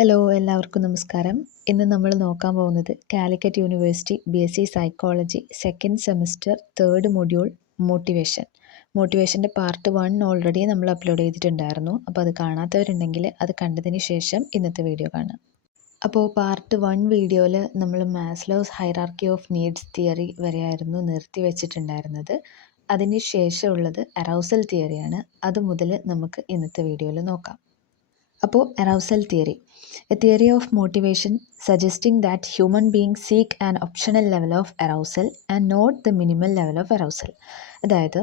Hello, എല്ലാവർക്കും നമസ്കാരം. ഇന്ന് നമ്മൾ നോക്കാൻ പോകുന്നത് Calicut university BSc psychology second semester third module മോട്ടിവേഷൻ്റെ പാർട്ട് 1 ഓൾറെഡി നമ്മൾ അപ്ലോഡ് ചെയ്തിട്ടുണ്ടായിരുന്നു. അപ്പോൾ അത് കാണാത്തവരുണ്ടെങ്കിൽ അത് കണ്ടതിന് ശേഷം ഇന്നത്തെ വീഡിയോ കാണാം. അപ്പോൾ പാർട്ട് 1 വീഡിയോയിൽ നമ്മൾ Maslow's hierarchy of needs theory വരെയായിരുന്നു നിർത്തി വെച്ചിട്ടുണ്ടായിരുന്നത്. അതിന് ശേഷമുള്ളത് അറൗസൽ തിയറിയാണ്. അത് മുതൽ നമുക്ക് ഇന്നത്തെ വീഡിയോയിൽ നോക്കാം. അപ്പോൾ arousal theory, a theory of motivation suggesting that human being seek an optional level of arousal and not the minimal level of arousal. അതായത്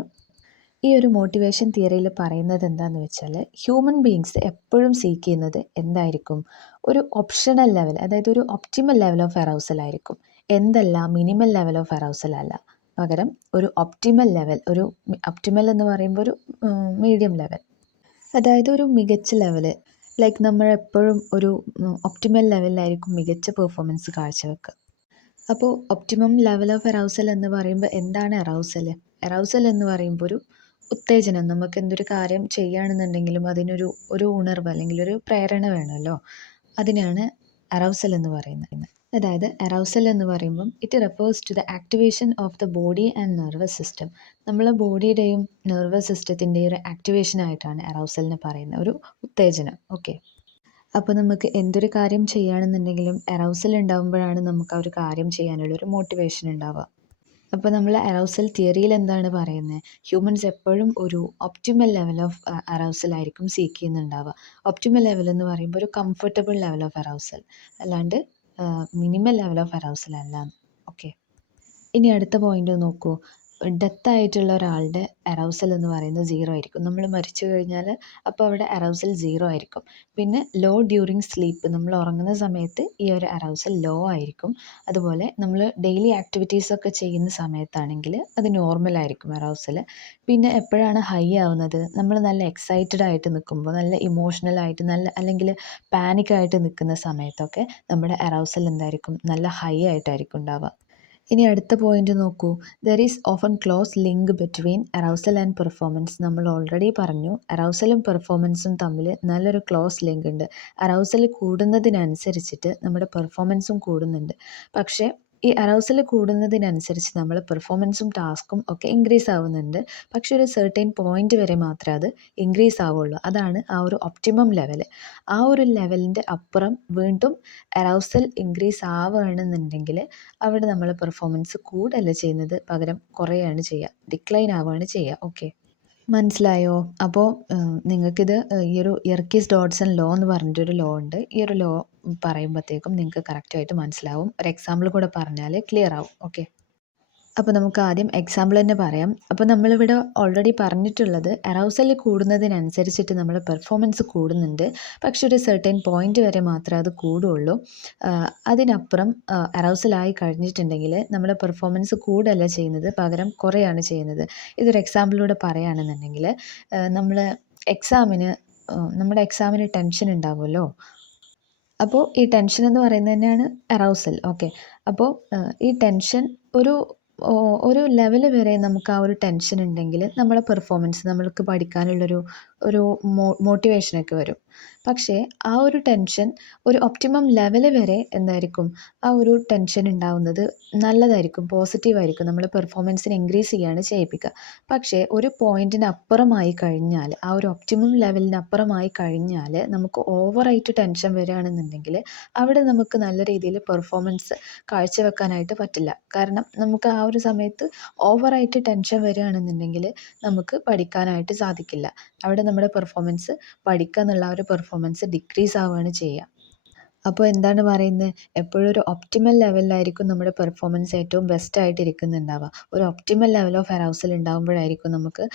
ഈ ഒരു മോട്ടിവേഷൻ തിയറിയിൽ പറയുന്നത് എന്താണെന്ന് വെച്ചാൽ, ഹ്യൂമൻ ബീയിങ്സ് എപ്പോഴും സീക്ക് ചെയ്യുന്നത് എന്തായിരിക്കും? ഒരു ഓപ്ഷണൽ ലെവൽ, അതായത് ഒരു ഒപ്റ്റിമൽ ലെവൽ ഓഫ് അറൗസൽ ആയിരിക്കും. എന്തല്ല, മിനിമൽ ലെവൽ ഓഫ് അറൗസൽ അല്ല, പകരം ഒരു ഒപ്റ്റിമൽ ലെവൽ. ഒരു ഒപ്റ്റിമൽ എന്ന് പറയുമ്പോൾ ഒരു മീഡിയം ലെവൽ, അതായത് ഒരു മികച്ച ലെവൽ. ലൈക്ക് നമ്മളെപ്പോഴും ഒരു ഒപ്റ്റിമൽ ലെവലിലായിരിക്കും മികച്ച പെർഫോമൻസ് കാഴ്ചവെക്കുക. അപ്പോൾ ഒപ്റ്റിമം ലെവൽ ഓഫ് അറൗസൽ എന്ന് പറയുമ്പോൾ എന്താണ് അറൗസൽ? അറൗസൽ എന്ന് പറയുമ്പോൾ ഒരു ഉത്തേജനം. നമുക്ക് എന്തൊരു കാര്യം ചെയ്യുകയാണെന്നുണ്ടെങ്കിലും അതിനൊരു ഉണർവ് അല്ലെങ്കിൽ ഒരു പ്രേരണ വേണമല്ലോ. അതിനാണ് അറൗസൽ എന്ന് പറയുന്നത്. അതായത് അറൗസൽ എന്ന് പറയുമ്പം it refers to the activation of the body and nervous system. നമ്മളെ ബോഡിയുടെയും നെർവസ് സിസ്റ്റത്തിൻ്റെയും ഒരു ആക്ടിവേഷനായിട്ടാണ് അറൗസലിനെ പറയുന്നത്, ഒരു ഉത്തേജനം. ഓക്കെ, അപ്പോൾ നമുക്ക് എന്തൊരു കാര്യം ചെയ്യുകയാണെന്നുണ്ടെങ്കിലും അറൗസൽ ഉണ്ടാകുമ്പോഴാണ് നമുക്ക് ആ ഒരു കാര്യം ചെയ്യാനുള്ളൊരു മോട്ടിവേഷൻ ഉണ്ടാവുക. അപ്പോൾ നമ്മൾ അറൗസൽ തിയറിയിൽ എന്താണ് പറയുന്നത്? ഹ്യൂമൻസ് എപ്പോഴും ഒരു optimal level of arousal seek ചെയ്യുന്നുണ്ടാവുക. ഒപ്റ്റിമൽ ലെവൽ എന്ന് പറയുമ്പോൾ ഒരു കംഫർട്ടബിൾ ലെവൽ ഓഫ് അറൗസൽ, അല്ലാണ്ട് മിനിമൽ ലെവൽ ഓഫ് അറൗസൽ അല്ല. ഓക്കെ, ഇനി അടുത്ത പോയിന്റ് നോക്കൂ. ഡെത്ത് ആയിട്ടുള്ള ഒരാളുടെ അറൗസൽ എന്ന് പറയുന്നത് 0 ആയിരിക്കും. നമ്മൾ മരിച്ചു കഴിഞ്ഞാൽ അപ്പോൾ അവിടെ അറൗസൽ 0 ആയിരിക്കും. പിന്നെ ലോ ഡ്യൂറിങ് സ്ലീപ്പ്, നമ്മൾ ഉറങ്ങുന്ന സമയത്ത് ഈ ഒരു അറൗസൽ ലോ ആയിരിക്കും. അതുപോലെ നമ്മൾ ഡെയിലി ആക്ടിവിറ്റീസൊക്കെ ചെയ്യുന്ന സമയത്താണെങ്കിൽ അത് നോർമൽ ആയിരിക്കും അറൗസൽ. പിന്നെ എപ്പോഴാണ് ഹൈ ആവുന്നത്? നമ്മൾ നല്ല എക്സൈറ്റഡ് ആയിട്ട് നിൽക്കുമ്പോൾ, നല്ല ഇമോഷണലായിട്ട്, അല്ലെങ്കിൽ പാനിക്കായിട്ട് നിൽക്കുന്ന സമയത്തൊക്കെ നമ്മുടെ അറൗസൽ എന്തായിരിക്കും? നല്ല ഹൈ ആയിട്ടായിരിക്കും ഉണ്ടാവുക. ഇനി അടുത്ത പോയിന്റ് നോക്കൂ. There is often close link between arousal and performance. നമ്മൾ ഓൾറെഡി പറഞ്ഞു, അറൗസലും പെർഫോമൻസും തമ്മിൽ നല്ലൊരു ക്ലോസ് ലിങ്ക് ഉണ്ട്. അറൗസൽ കൂടുന്നതിനനുസരിച്ചിട്ട് നമ്മുടെ പെർഫോമൻസും കൂടുന്നുണ്ട്. പക്ഷേ ഈ അറൗസൽ കൂടുന്നതിനനുസരിച്ച് നമ്മൾ പെർഫോമൻസും ടാസ്കും ഒക്കെ ഇൻക്രീസ് ആവുന്നുണ്ട്. പക്ഷേ ഒരു സെർട്ടൈൻ പോയിന്റ് വരെ മാത്രമേ അത് ഇൻക്രീസ് ആവുള്ളൂ. അതാണ് ആ ഒരു ഒപ്റ്റിമം ലെവൽ. ആ ഒരു ലെവലിൻ്റെ അപ്പുറം വീണ്ടും അറൗസൽ ഇൻക്രീസ് ആവുകയാണെന്നുണ്ടെങ്കിൽ അവിടെ നമ്മൾ പെർഫോമൻസ് കൂടല്ല ചെയ്യുന്നത്, പകരം കുറയാണ് ചെയ്യുക, ഡിക്ലൈൻ ആവുകയാണ് ചെയ്യുക. ഓക്കെ, മനസ്സിലായോ? അപ്പോൾ നിങ്ങൾക്കിത് ഈ ഒരു യെർക്കീസ്-ഡോഡ്സൺ ലോ എന്ന് പറഞ്ഞിട്ടൊരു ലോ ഉണ്ട്. ഈ ഒരു ലോ പറയുമ്പോഴത്തേക്കും നിങ്ങൾക്ക് കറക്റ്റായിട്ട് മനസ്സിലാവും. ഒരു എക്സാമ്പിൾ കൂടെ പറഞ്ഞാൽ ക്ലിയർ ആവും. ഓക്കെ, അപ്പോൾ നമുക്ക് ആദ്യം എക്സാമ്പിൾ തന്നെ പറയാം. അപ്പോൾ നമ്മളിവിടെ ഓൾറെഡി പറഞ്ഞിട്ടുള്ളത്, അറൗസൽ കൂടുന്നതിനനുസരിച്ചിട്ട് നമ്മുടെ പെർഫോമൻസ് കൂടുന്നുണ്ട്. പക്ഷെ ഒരു സെർട്ടൈൻ പോയിന്റ് വരെ മാത്രമേ അത് കൂടുള്ളൂ. അതിനപ്പുറം അറൗസലായി കഴിഞ്ഞിട്ടുണ്ടെങ്കിൽ നമ്മുടെ പെർഫോമൻസ് കൂടല്ല ചെയ്യുന്നത്, പകരം കുറയാണ് ചെയ്യുന്നത്. ഇതൊരു എക്സാമ്പിളിലൂടെ പറയുകയാണെന്നുണ്ടെങ്കിൽ, നമ്മുടെ എക്സാമിന് ടെൻഷൻ ഉണ്ടാവുമല്ലോ. അപ്പോൾ ഈ ടെൻഷൻ എന്ന് പറയുന്നത് തന്നെയാണ് അറൗസൽ. ഓക്കെ, അപ്പോൾ ഈ ടെൻഷൻ ഒരു ലെവൽ വരെ നമുക്ക് ആ ഒരു ടെൻഷൻ ഉണ്ടെങ്കിൽ നമ്മളെ പെർഫോമൻസ്, നമ്മൾക്ക് പഠിക്കാനുള്ളൊരു മോട്ടിവേഷനൊക്കെ വരും. പക്ഷേ ആ ഒരു ടെൻഷൻ ഒരു ഒപ്റ്റിമം ലെവൽ വരെ എന്തായിരിക്കും? ആ ഒരു ടെൻഷൻ ഉണ്ടാവുന്നത് നല്ലതായിരിക്കും, പോസിറ്റീവായിരിക്കും, നമ്മളെ പെർഫോമൻസിനെ ഇൻക്രീസ് ചെയ്യാണ് ചെയ്യിപ്പിക്കുക. പക്ഷേ ഒരു പോയിന്റിന് അപ്പുറമായി കഴിഞ്ഞാൽ, ആ ഒരു ഒപ്റ്റിമം ലെവലിന് അപ്പുറമായി കഴിഞ്ഞാൽ നമുക്ക് ഓവറായിട്ട് ടെൻഷൻ വരികയാണെന്നുണ്ടെങ്കിൽ അവിടെ നമുക്ക് നല്ല രീതിയിൽ പെർഫോമൻസ് കാഴ്ചവെക്കാനായിട്ട് പറ്റില്ല. കാരണം നമുക്ക് ആ ഒരു സമയത്ത് ഓവറായിട്ട് ടെൻഷൻ വരികയാണെന്നുണ്ടെങ്കിൽ നമുക്ക് പഠിക്കാനായിട്ട് സാധിക്കില്ല. അവിടെ നമ്മുടെ പെർഫോമൻസ്, പഠിക്കുക എന്നുള്ള ആ ഒരു പെർഫോമൻസ് ഡിക്രീസ് ആവുകയാണ് ചെയ്യുക. അപ്പോൾ എന്താണ് പറയുന്നത്? എപ്പോഴും ഒരു ഒപ്റ്റിമൽ ലെവലിലായിരിക്കും നമ്മുടെ പെർഫോമൻസ് ഏറ്റവും ബെസ്റ്റ് ആയിട്ട് ഇരിക്കുന്നുണ്ടാവുക. ഒരു ഒപ്റ്റിമൽ ലെവൽ ഓഫ് അറൗസൽ ഉണ്ടാകുമ്പോഴായിരിക്കും നമുക്ക്,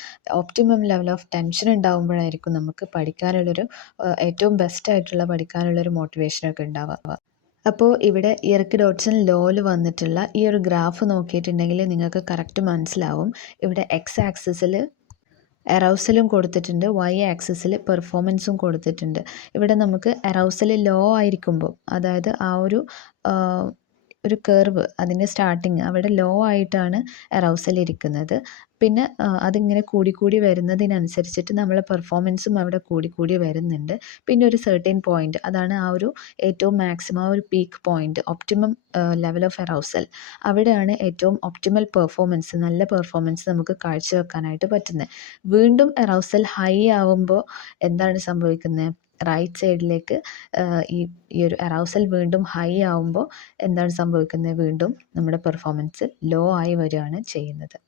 ഒപ്റ്റിമം ലെവൽ ഓഫ് ടെൻഷൻ ഉണ്ടാകുമ്പോഴായിരിക്കും നമുക്ക് പഠിക്കാനുള്ളൊരു ഏറ്റവും ബെസ്റ്റ് ആയിട്ടുള്ള പഠിക്കാനുള്ളൊരു മോട്ടിവേഷനൊക്കെ ഉണ്ടാവുക. അപ്പോൾ ഇവിടെ യെർക്ക്-ഡോഡ്സൺ ലോയിൽ വന്നിട്ടുള്ള ഈ ഒരു ഗ്രാഫ് നോക്കിയിട്ടുണ്ടെങ്കിൽ നിങ്ങൾക്ക് കറക്റ്റ് മനസ്സിലാവും. ഇവിടെ എക്സ് ആക്സിസിൽ അറൗസലും കൊടുത്തിട്ടുണ്ട്, വൈ ആക്സിസിൽ പെർഫോമൻസും കൊടുത്തിട്ടുണ്ട്. ഇവിടെ നമുക്ക് അറൗസൽ ലോ ആയിരിക്കുമ്പോൾ, അതായത് ആ ഒരു കർവ്, അതിൻ്റെ സ്റ്റാർട്ടിങ് അവിടെ ലോ ആയിട്ടാണ് അറൗസൽ ഇരിക്കുന്നത്. പിന്നെ അതിങ്ങനെ കൂടിക്കൂടി വരുന്നതിനനുസരിച്ചിട്ട് നമ്മളെ പെർഫോമൻസും അവിടെ കൂടിക്കൂടി വരുന്നുണ്ട്. പിന്നെ ഒരു സെർട്ടൈൻ പോയിന്റ്, അതാണ് ആ ഒരു ഏറ്റവും മാക്സിമം ഒരു peak point, optimum level of arousal. അവിടെയാണ് ഏറ്റവും ഒപ്റ്റിമൽ പെർഫോമൻസ്, നല്ല പെർഫോമൻസ് നമുക്ക് കാഴ്ചവെക്കാനായിട്ട് പറ്റുന്നത്. വീണ്ടും അറൗസൽ ഹൈ ആവുമ്പോൾ എന്താണ് സംഭവിക്കുന്നത്? റൈറ്റ് സൈഡിലേക്ക് ഈ ഒരു അറൗസൽ വീണ്ടും ഹൈ ആവുമ്പോൾ എന്താണ് സംഭവിക്കുന്നത്? വീണ്ടും നമ്മുടെ പെർഫോമൻസ് ലോ ആയി വരികയാണ് ചെയ്യുന്നത്.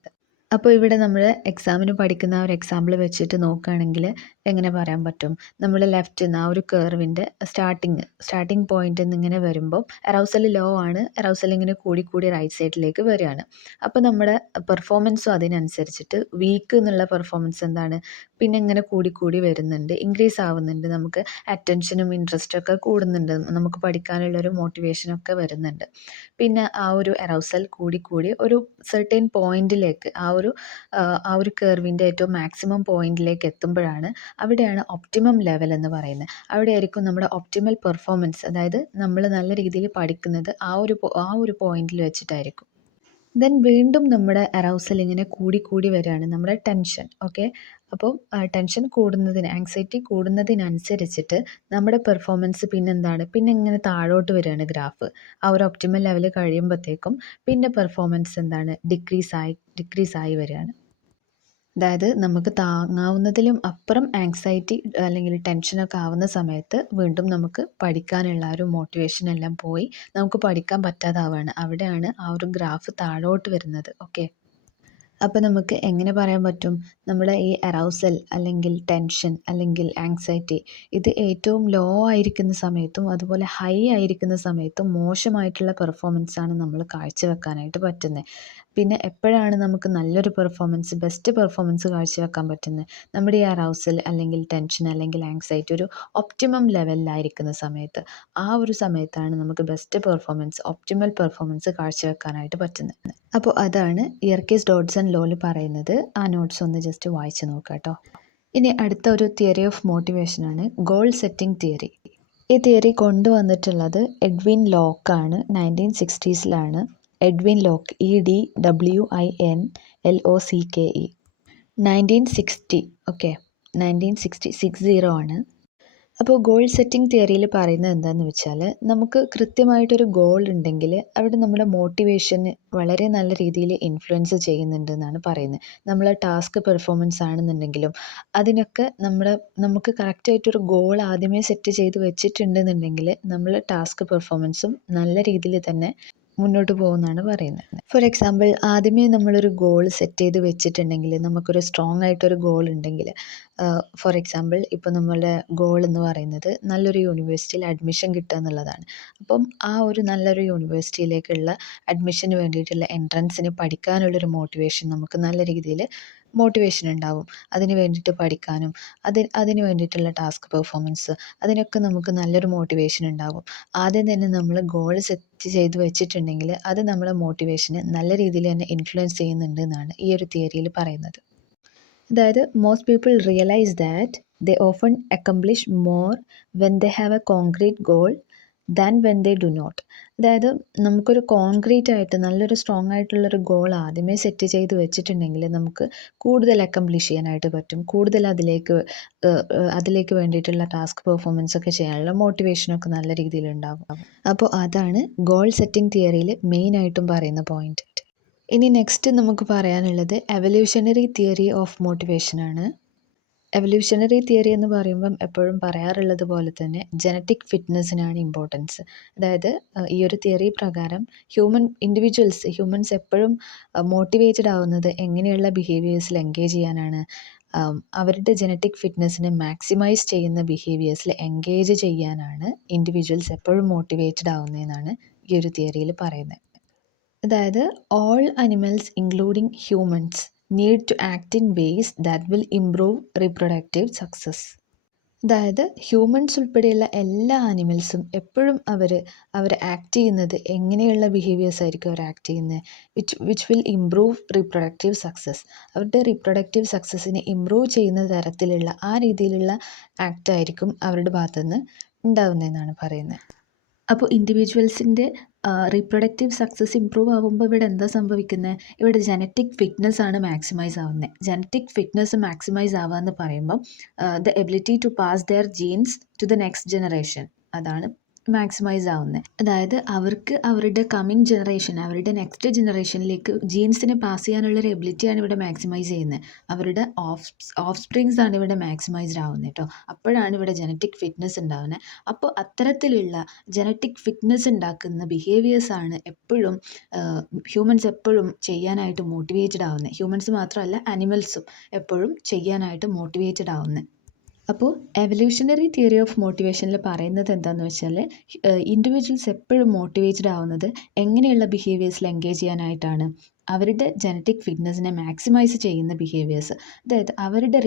അപ്പോൾ ഇവിടെ നമ്മൾ എക്സാമിന് പഠിക്കുന്ന ആ ഒരു എക്സാമ്പിൾ വെച്ചിട്ട് നോക്കുകയാണെങ്കിൽ എങ്ങനെ പറയാൻ പറ്റും? നമ്മൾ ലെഫ്റ്റിൽ നിന്ന് ആ ഒരു കർവിൻ്റെ സ്റ്റാർട്ടിങ് പോയിന്റിൽ നിന്ന് ഇങ്ങനെ വരുമ്പോൾ അറൗസൽ ലോ ആണ്, അറൗസൽ ഇങ്ങനെ കൂടി റൈറ്റ് സൈഡിലേക്ക് വരികയാണ്. അപ്പോൾ നമ്മുടെ പെർഫോമൻസും അതിനനുസരിച്ചിട്ട് വീക്ക് എന്നുള്ള പെർഫോമൻസ് എന്താണ്? പിന്നെ ഇങ്ങനെ കൂടി വരുന്നുണ്ട്, ഇൻക്രീസ് ആവുന്നുണ്ട്. നമുക്ക് അറ്റൻഷനും ഇൻട്രസ്റ്റും ഒക്കെ കൂടുന്നുണ്ട്, നമുക്ക് പഠിക്കാനുള്ളൊരു മോട്ടിവേഷനൊക്കെ വരുന്നുണ്ട്. പിന്നെ ആ ഒരു അറൗസൽ കൂടി ഒരു സെർട്ടൈൻ പോയിന്റിലേക്ക്, ആ ഒരു കർവിൻ്റെ ഏറ്റവും മാക്സിമം പോയിന്റിലേക്ക് എത്തുമ്പോഴാണ്, അവിടെയാണ് ഒപ്റ്റിമം ലെവൽ എന്ന് പറയുന്നത്. അവിടെയായിരിക്കും നമ്മുടെ ഒപ്റ്റിമൽ പെർഫോമൻസ്, അതായത് നമ്മൾ നല്ല രീതിയിൽ പഠിക്കുന്നത് ആ ഒരു പോയിന്റിൽ വെച്ചിട്ടായിരിക്കും. ദെൻ വീണ്ടും നമ്മുടെ അറൗസൽ ഇങ്ങനെ കൂടി വരികയാണ്, നമ്മുടെ ടെൻഷൻ. ഓക്കെ, അപ്പോൾ ടെൻഷൻ ആങ്സൈറ്റി കൂടുന്നതിനനുസരിച്ചിട്ട് നമ്മുടെ പെർഫോമൻസ് പിന്നെന്താണ്? പിന്നെ ഇങ്ങനെ താഴോട്ട് വരികയാണ് ഗ്രാഫ്. ആ ഒരു ഒപ്റ്റിമൽ ലെവൽ കഴിയുമ്പോഴത്തേക്കും പിന്നെ പെർഫോമൻസ് എന്താണ്? ഡിക്രീസ് ആയി വരികയാണ്. അതായത് നമുക്ക് താങ്ങാവുന്നതിലും അപ്പുറം ആങ്സൈറ്റി അല്ലെങ്കിൽ ടെൻഷനൊക്കെ ആവുന്ന സമയത്ത് വീണ്ടും നമുക്ക് പഠിക്കാനുള്ള ഒരു മോട്ടിവേഷൻ എല്ലാം പോയി നമുക്ക് പഠിക്കാൻ പറ്റാതാവുകയാണ്. അവിടെയാണ് ആ ഒരു ഗ്രാഫ് താഴോട്ട് വരുന്നത്. ഓക്കെ, അപ്പോൾ നമുക്ക് എങ്ങനെ പറയാൻ പറ്റും? നമ്മുടെ ഈ അറൗസൽ അല്ലെങ്കിൽ ടെൻഷൻ അല്ലെങ്കിൽ ആങ്സൈറ്റി ഇത് ഏറ്റവും ലോ ആയിരിക്കുന്ന സമയത്തും അതുപോലെ ഹൈ ആയിരിക്കുന്ന സമയത്തും മോശമായിട്ടുള്ള പെർഫോമൻസാണ് നമ്മൾ കാഴ്ചവെക്കാനായിട്ട് പറ്റുന്നത്. പിന്നെ എപ്പോഴാണ് നമുക്ക് നല്ലൊരു പെർഫോമൻസ്, ബെസ്റ്റ് പെർഫോമൻസ് കാഴ്ചവെക്കാൻ പറ്റുന്നത്? നമ്മുടെ ഈ അറൗസൽ അല്ലെങ്കിൽ ടെൻഷൻ അല്ലെങ്കിൽ ആങ്സൈറ്റി ഒരു ഒപ്റ്റിമം ലെവലിലായിരിക്കുന്ന സമയത്ത്, ആ ഒരു സമയത്താണ് നമുക്ക് ബെസ്റ്റ് പെർഫോമൻസ്, ഒപ്റ്റിമൽ പെർഫോമൻസ് കാഴ്ചവെക്കാനായിട്ട് പറ്റുന്നത്. അപ്പോൾ അതാണ് യർക്കേസ്-ഡോഡ്സൺ ലോയിൽ പറയുന്നത്. ആ നോട്ട്സ് ഒന്ന് ജസ്റ്റ് വായിച്ച് നോക്കാം കേട്ടോ. ഇനി അടുത്ത ഒരു തിയറി ഓഫ് മോട്ടിവേഷനാണ് ഗോൾ സെറ്റിംഗ് തിയറി. ഈ തിയറി കൊണ്ടുവന്നിട്ടുള്ളത് എഡ്വിൻ ലോക്കാണ്. 1960s Edwin Locke, EDWINLOCKE. 1960. Okay, 1960 ആണ്. അപ്പോൾ ഗോൾ സെറ്റിംഗ് തിയറിയിൽ പറയുന്നത് എന്താണെന്ന് വെച്ചാൽ, നമുക്ക് കൃത്യമായിട്ടൊരു ഗോൾ ഉണ്ടെങ്കിൽ അവിടെ നമ്മുടെ മോട്ടിവേഷന് വളരെ നല്ല രീതിയിൽ ഇൻഫ്ലുവൻസ് ചെയ്യുന്നുണ്ട് എന്നാണ് പറയുന്നത്. നമ്മൾ ടാസ്ക് പെർഫോമൻസ് ആണെന്നുണ്ടെങ്കിലും അതിനൊക്കെ നമുക്ക് കറക്റ്റായിട്ടൊരു ഗോൾ ആദ്യമേ സെറ്റ് ചെയ്ത് വെച്ചിട്ടുണ്ടെന്നുണ്ടെങ്കിൽ നമ്മൾ ടാസ്ക് പെർഫോമൻസും നല്ല രീതിയിൽ തന്നെ മുന്നോട്ട് പോകുമെന്നാണ് പറയുന്നത്. ഫോർ എക്സാമ്പിൾ, ആദ്യമേ നമ്മളൊരു ഗോൾ സെറ്റ് ചെയ്ത് വെച്ചിട്ടുണ്ടെങ്കിൽ, നമുക്കൊരു സ്ട്രോങ് ആയിട്ടൊരു ഗോൾ ഉണ്ടെങ്കിൽ, ഫോർ എക്സാമ്പിൾ ഇപ്പോൾ നമ്മളുടെ ഗോൾ എന്ന് പറയുന്നത് നല്ലൊരു യൂണിവേഴ്സിറ്റിയിൽ അഡ്മിഷൻ കിട്ടുക എന്നുള്ളതാണ്. അപ്പം ആ ഒരു നല്ലൊരു യൂണിവേഴ്സിറ്റിയിലേക്കുള്ള അഡ്മിഷന് വേണ്ടിയിട്ടുള്ള എൻട്രൻസിന് പഠിക്കാനുള്ളൊരു മോട്ടിവേഷൻ നമുക്ക് നല്ല രീതിയിൽ മോട്ടിവേഷൻ ഉണ്ടാവും. അതിന് വേണ്ടിയിട്ട് പഠിക്കാനും അതിന് വേണ്ടിയിട്ടുള്ള ടാസ്ക് പെർഫോമൻസ്, അതിനൊക്കെ നമുക്ക് നല്ലൊരു മോട്ടിവേഷൻ ഉണ്ടാകും. ആദ്യം തന്നെ നമ്മൾ ഗോൾ സെറ്റ് ചെയ്ത് വെച്ചിട്ടുണ്ടെങ്കിൽ അത് നമ്മളെ മോട്ടിവേഷനെ നല്ല രീതിയിൽ തന്നെ ഇൻഫ്ലുവൻസ് ചെയ്യുന്നുണ്ട് എന്നാണ് ഈ ഒരു തിയറിയിൽ പറയുന്നത്. അതായത് most people realise that they often accomplish more when they have a concrete goal than when they do not. അതായത് നമുക്കൊരു കോൺക്രീറ്റ് ആയിട്ട് നല്ലൊരു സ്ട്രോങ് ആയിട്ടുള്ളൊരു ഗോൾ ആദ്യമേ സെറ്റ് ചെയ്ത് വെച്ചിട്ടുണ്ടെങ്കിൽ നമുക്ക് കൂടുതൽ അക്കംപ്ലിഷ് ചെയ്യാനായിട്ട് പറ്റും. കൂടുതൽ അതിലേക്ക് വേണ്ടിയിട്ടുള്ള ടാസ്ക് പെർഫോമൻസ് ഒക്കെ ചെയ്യാനുള്ള മോട്ടിവേഷനൊക്കെ നല്ല രീതിയിൽ ഉണ്ടാകും. അപ്പോൾ അതാണ് ഗോൾ സെറ്റിംഗ് തിയറിയിൽ മെയിനായിട്ടും പറയുന്ന പോയിന്റ്. ഇനി നെക്സ്റ്റ് നമുക്ക് പറയാനുള്ളത് എവല്യൂഷണറി തിയറി ഓഫ് മോട്ടിവേഷനാണ്. എവല്യൂഷണറി തിയറി എന്ന് പറയുമ്പം എപ്പോഴും പറയാറുള്ളത് പോലെ തന്നെ ജനറ്റിക് ഫിറ്റ്നസ്സിനാണ് ഇമ്പോർട്ടൻസ്. അതായത് ഈ ഒരു തിയറി പ്രകാരം ഹ്യൂമൻസ് എപ്പോഴും മോട്ടിവേറ്റഡ് ആവുന്നത് എങ്ങനെയുള്ള ബിഹേവിയേഴ്സിൽ എൻഗേജ് ചെയ്യാനാണ്? അവരുടെ ജനറ്റിക് ഫിറ്റ്നസ്സിനെ മാക്സിമൈസ് ചെയ്യുന്ന ബിഹേവിയേഴ്സിൽ എൻഗേജ് ചെയ്യാനാണ് ഇൻഡിവിജ്വൽസ് എപ്പോഴും മോട്ടിവേറ്റഡ് ആവുന്നതെന്നാണ് ഈ ഒരു തിയറിയിൽ പറയുന്നത്. അതായത് all animals including humans need to act in ways that will improve reproductive success. അതായത് ഹ്യൂമൻസ് ഉൾപ്പെടെയുള്ള എല്ലാ ആനിമൽസും എപ്പോഴും അവർ ആക്ട് ചെയ്യുന്നത് എങ്ങനെയുള്ള ബിഹേവിയേഴ്സ് ആയിരിക്കും അവർ ആക്ട് ചെയ്യുന്നത്? Which will improve reproductive success. അവരുടെ റീപ്രൊഡക്റ്റീവ് സക്സസ്സിനെ ഇംപ്രൂവ് ചെയ്യുന്ന തരത്തിലുള്ള ആ രീതിയിലുള്ള ആക്ട് ആയിരിക്കും അവരുടെ ഭാഗത്തുനിന്ന് ഉണ്ടാവുന്നതെന്നാണ് പറയുന്നത്. അപ്പോൾ ഇൻഡിവിജ്വൽസിൻ്റെ റീപ്രൊഡക്റ്റീവ് സക്സസ് ഇമ്പ്രൂവ് ആകുമ്പോൾ ഇവിടെ എന്താ സംഭവിക്കുന്നത്? ഇവിടെ ജനറ്റിക് ഫിറ്റ്നസ് ആണ് മാക്സിമൈസ് ആവുന്നത്. ജനറ്റിക് ഫിറ്റ്നസ് മാക്സിമൈസ് ആവുക എന്ന് പറയുമ്പം the ability to pass their genes to the next generation, അതാണ് മാക്സിമൈസ് ആവുന്നത്. അതായത് അവർക്ക് അവരുടെ കമ്മിങ് ജനറേഷൻ, അവരുടെ നെക്സ്റ്റ് ജനറേഷനിലേക്ക് ജീൻസിനെ പാസ് ചെയ്യാനുള്ളൊരു എബിലിറ്റിയാണ് ഇവിടെ മാക്സിമൈസ് ചെയ്യുന്നത്. അവരുടെ ഓഫ് സ്പ്രിങ്സ് ആണ് ഇവിടെ മാക്സിമൈസ്ഡ് ആവുന്നത് കേട്ടോ. അപ്പോഴാണ് ഇവിടെ ജനറ്റിക് ഫിറ്റ്നസ് ഉണ്ടാവുന്നത്. അപ്പോൾ അത്തരത്തിലുള്ള ജനറ്റിക് ഫിറ്റ്നസ് ഉണ്ടാക്കുന്ന ബിഹേവിയേഴ്സാണ് എപ്പോഴും ഹ്യൂമൻസ് എപ്പോഴും ചെയ്യാനായിട്ട് മോട്ടിവേറ്റഡ് ആവുന്നത്. ഹ്യൂമൻസ് മാത്രമല്ല, അനിമൽസും എപ്പോഴും ചെയ്യാനായിട്ട് മോട്ടിവേറ്റഡ് ആവുന്നത്. അപ്പോൾ എവല്യൂഷണറി തിയറി ഓഫ് മോട്ടിവേഷനിൽ പറയുന്നത് എന്താണെന്ന് വെച്ചാൽ, ഇൻഡിവിജ്വൽസ് എപ്പോഴും മോട്ടിവേറ്റഡ് ആവുന്നത് എങ്ങനെയുള്ള ബിഹേവിയേഴ്സിൽ എൻഗേജ് ചെയ്യാനായിട്ടാണ്? അവരുടെ ജനറ്റിക് ഫിറ്റ്നസിനെ മാക്സിമൈസ് ചെയ്യുന്ന ബിഹേവിയേഴ്സ്, അതായത് അവരുടെ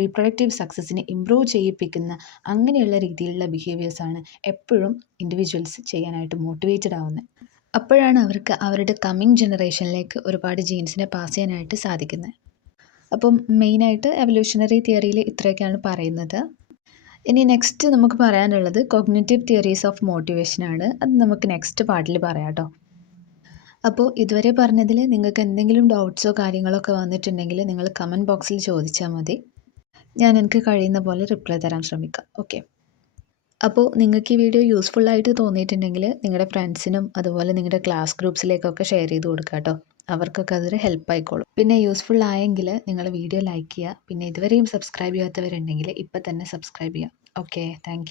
റീപ്രൊഡക്റ്റീവ് സക്സസിനെ ഇമ്പ്രൂവ് ചെയ്യിപ്പിക്കുന്ന അങ്ങനെയുള്ള രീതിയിലുള്ള ബിഹേവിയേഴ്സാണ് എപ്പോഴും ഇൻഡിവിജ്വൽസ് ചെയ്യാനായിട്ട് മോട്ടിവേറ്റഡ് ആവുന്നത്. അപ്പോഴാണ് അവർക്ക് അവരുടെ കമ്മിങ് ജനറേഷനിലേക്ക് ഒരുപാട് ജീൻസിനെ പാസ് ചെയ്യാനായിട്ട് സാധിക്കുന്നത്. അപ്പം മെയിനായിട്ട് എവല്യൂഷണറി തിയറിയിൽ ഇത്രയൊക്കെയാണ് പറയുന്നത്. ഇനി നെക്സ്റ്റ് നമുക്ക് പറയാനുള്ളത് കോഗ്നിറ്റീവ് തിയറീസ് ഓഫ് മോട്ടിവേഷൻ ആണ്. അത് നമുക്ക് നെക്സ്റ്റ് പാർട്ടിൽ പറയാം കേട്ടോ. അപ്പോൾ ഇതുവരെ പറഞ്ഞതിൽ നിങ്ങൾക്ക് എന്തെങ്കിലും ഡൗട്ട്സോ കാര്യങ്ങളോ ഒക്കെ വന്നിട്ടുണ്ടെങ്കിൽ നിങ്ങൾ കമൻറ്റ് ബോക്സിൽ ചോദിച്ചാൽ മതി. ഞാൻ എനിക്ക് കഴിയുന്ന പോലെ റിപ്ലൈ തരാൻ ശ്രമിക്കാം. ഓക്കെ. അപ്പോൾ നിങ്ങൾക്ക് ഈ വീഡിയോ യൂസ്ഫുള്ളായിട്ട് തോന്നിയിട്ടുണ്ടെങ്കിൽ നിങ്ങളുടെ ഫ്രണ്ട്സിനും അതുപോലെ നിങ്ങളുടെ ക്ലാസ് ഗ്രൂപ്പ്സിലേക്കൊക്കെ ഷെയർ ചെയ്ത് കൊടുക്കുക കേട്ടോ. അവർക്കൊക്കെ അതൊരു ഹെൽപ്പ് ആയിക്കോളും. പിന്നെ യൂസ്ഫുൾ ആയെങ്കിൽ നിങ്ങൾ വീഡിയോ ലൈക്ക് ചെയ്യുക. പിന്നെ ഇതുവരെയും സബ്സ്ക്രൈബ് ചെയ്യാത്തവരുണ്ടെങ്കിൽ ഇപ്പം തന്നെ സബ്സ്ക്രൈബ് ചെയ്യുക. Okay, thank